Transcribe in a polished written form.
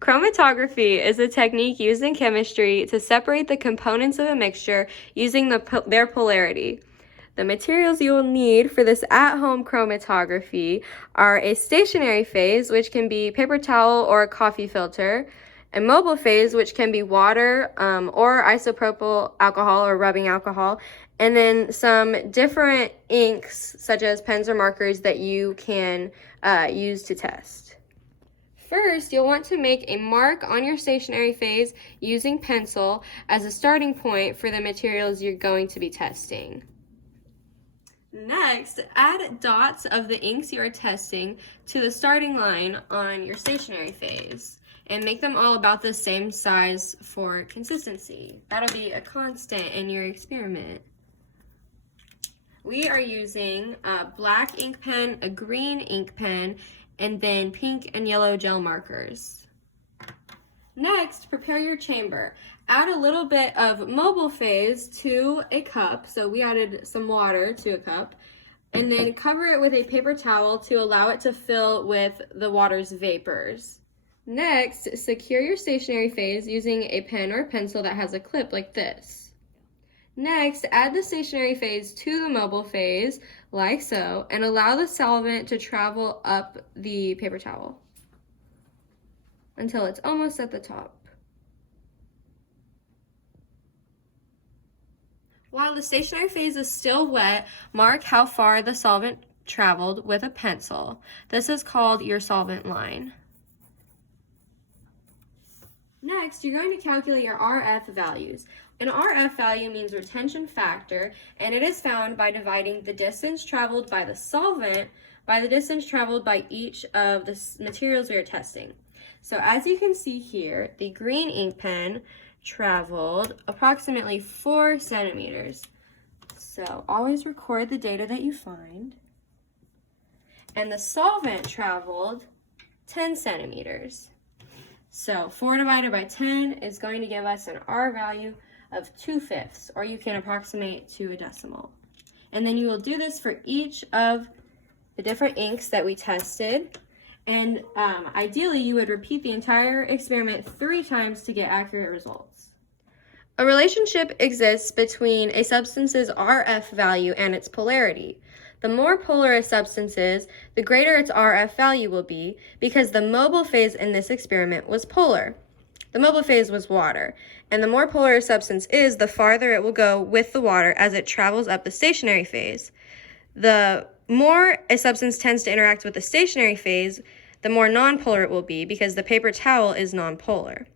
Chromatography is a technique used in chemistry to separate the components of a mixture using their polarity. The materials you will need for this at-home chromatography are a stationary phase, which can be paper towel or a coffee filter, a mobile phase, which can be water or isopropyl alcohol or rubbing alcohol, and then some different inks, such as pens or markers, that you can use to test. First, you'll want to make a mark on your stationary phase using pencil as a starting point for the materials you're going to be testing. Next, add dots of the inks you are testing to the starting line on your stationary phase and make them all about the same size for consistency. That'll be a constant in your experiment. We are using a black ink pen, a green ink pen, and then pink and yellow gel markers. Next, prepare your chamber. Add a little bit of mobile phase to a cup, so we added some water to a cup, and then cover it with a paper towel to allow it to fill with the water's vapors. Next, secure your stationary phase using a pen or pencil that has a clip like this. Next, add the stationary phase to the mobile phase, like so, and allow the solvent to travel up the paper towel until it's almost at the top. While the stationary phase is still wet, mark how far the solvent traveled with a pencil. This is called your solvent line. Next, you're going to calculate your RF values. An RF value means retention factor, and it is found by dividing the distance traveled by the solvent by the distance traveled by each of the materials we are testing. So as you can see here, the green ink pen traveled approximately 4 centimeters. So always record the data that you find. And the solvent traveled 10 centimeters. So 4 divided by 10 is going to give us an R value of 2/5, or you can approximate to a decimal. And then you will do this for each of the different inks that we tested. And ideally, you would repeat the entire experiment 3 times to get accurate results. A relationship exists between a substance's RF value and its polarity. The more polar a substance is, the greater its RF value will be, because the mobile phase in this experiment was polar. The mobile phase was water, and the more polar a substance is, the farther it will go with the water as it travels up the stationary phase. The more a substance tends to interact with the stationary phase, the more nonpolar it will be, because the paper towel is nonpolar.